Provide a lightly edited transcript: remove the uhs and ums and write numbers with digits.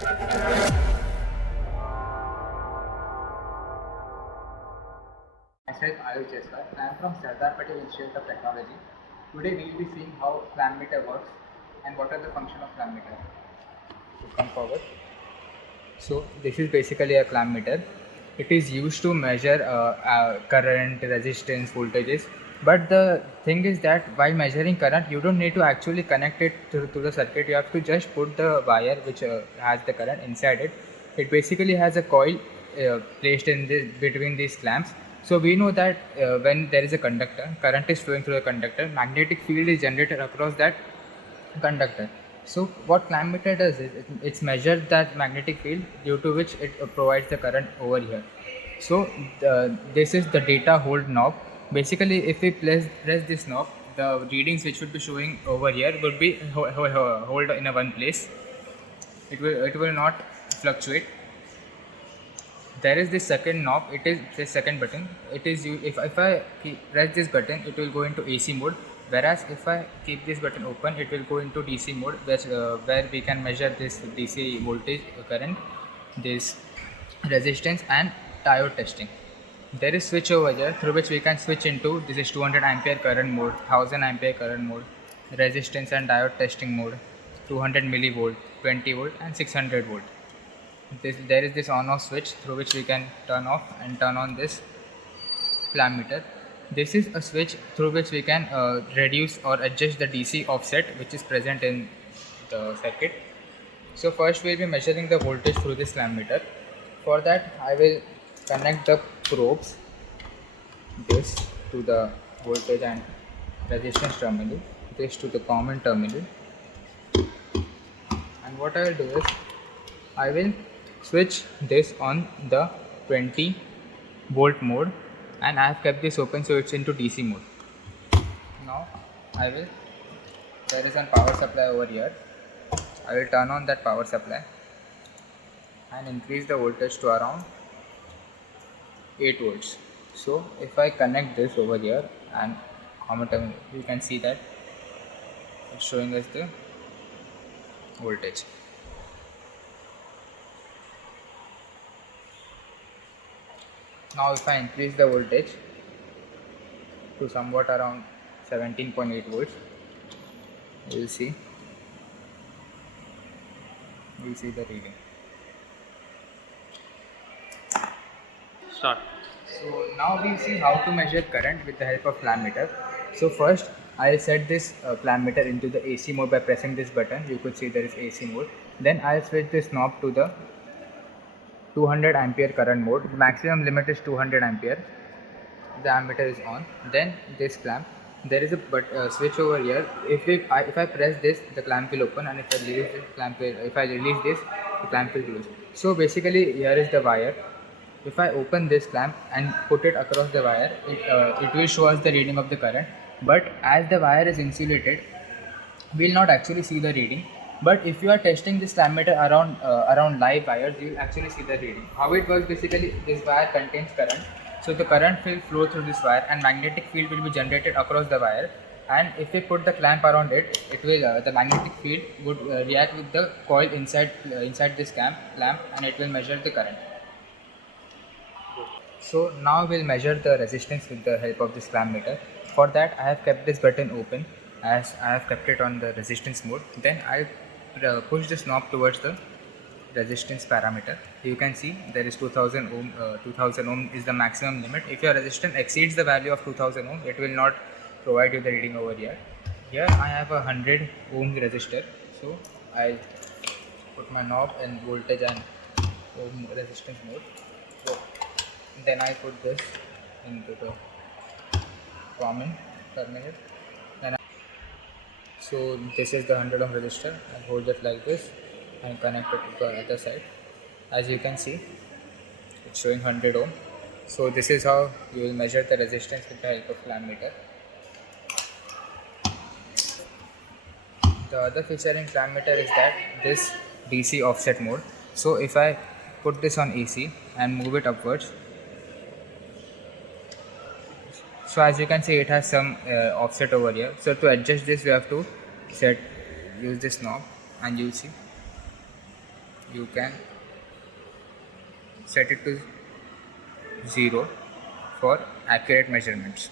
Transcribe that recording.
Myself Ayush Jaiswal. I am from Sardar Patel Institute of Technology. Today we will be seeing how ClampMeter works and what are the functions of ClampMeter. So come forward. So this is basically a ClampMeter. It is used to measure current, resistance, voltages. But the thing is that while measuring current, you don't need to actually connect it to the circuit. You have to just put the wire which has the current inside it. It basically has a coil placed in this between these clamps. So we know that when there is a conductor, current is flowing through the conductor, magnetic field is generated across that conductor. So what ClampMeter does is it's measured that magnetic field due to which it provides the current over here. So this is the data hold knob. Basically, if we press this knob, the readings which would be showing over here would be hold in a one place. It will not fluctuate. There is this second knob. It is the second button. It is if I press this button, it will go into AC mode. Whereas if I keep this button open, it will go into DC mode, where we can measure this DC voltage, current, this resistance, and diode testing. There is switch over here through which we can switch into this is 200 ampere current mode, 1000 ampere current mode, resistance and diode testing mode, 200 millivolt, 20 volt, and 600 volt. There is this on-off switch through which we can turn off and turn on this ClampMeter. This is a switch through which we can reduce or adjust the DC offset which is present in the circuit. So first we will be measuring the voltage through this ClampMeter. For that I will connect the probes, this to the voltage and resistance terminal, this to the common terminal, and what I will do is I will switch this on the 20 volt mode, and I have kept this open so it's into DC mode. Now there is a power supply over here. I will turn on that power supply and increase the voltage to around 8 volts. So if I connect this over here and common terminal, you can see that it's showing us the voltage. Now if I increase the voltage to somewhat around 17.8 volts, you will see the reading. Start. So now we see how to measure current with the help of ClampMeter. So first I'll set this ClampMeter into the AC mode by pressing this button. You could see there is AC mode. Then I'll switch this knob to the 200 ampere current mode. The maximum limit is 200 ampere. The ammeter is on. Then this clamp, there is a switch over here. If I press this, the clamp will open, and if I release this, the clamp will close. So basically here is the wire. If I open this clamp and put it across the wire, it will show us the reading of the current. But as the wire is insulated, we will not actually see the reading. But if you are testing this ClampMeter around live wires, you will actually see the reading. How it works, basically, this wire contains current. So the current will flow through this wire, and magnetic field will be generated across the wire. And if we put the clamp around it, it will the magnetic field would react with the coil inside this clamp, and it will measure the current. So now we'll measure the resistance with the help of this ClampMeter. For that, I have kept this button open as I have kept it on the resistance mode. Then I push this knob towards the resistance parameter. You can see there is 2000 ohm. 2000 ohm is the maximum limit. If your resistance exceeds the value of 2000 ohm, it will not provide you the reading over here. Here I have a 100 ohm resistor. So I put my knob in voltage and ohm resistance mode. So then I put this into the common terminal. So this is the 100 ohm resistor. I hold it like this and connect it to the other side. As you can see, it's showing 100 ohm. So this is how you will measure the resistance with the help of ClampMeter. The other feature in ClampMeter is that this DC offset mode. So if I put this on AC and move it upwards, so as you can see, it has some offset over here. So to adjust this, we have to use this knob, and you'll see you can set it to 0 for accurate measurements.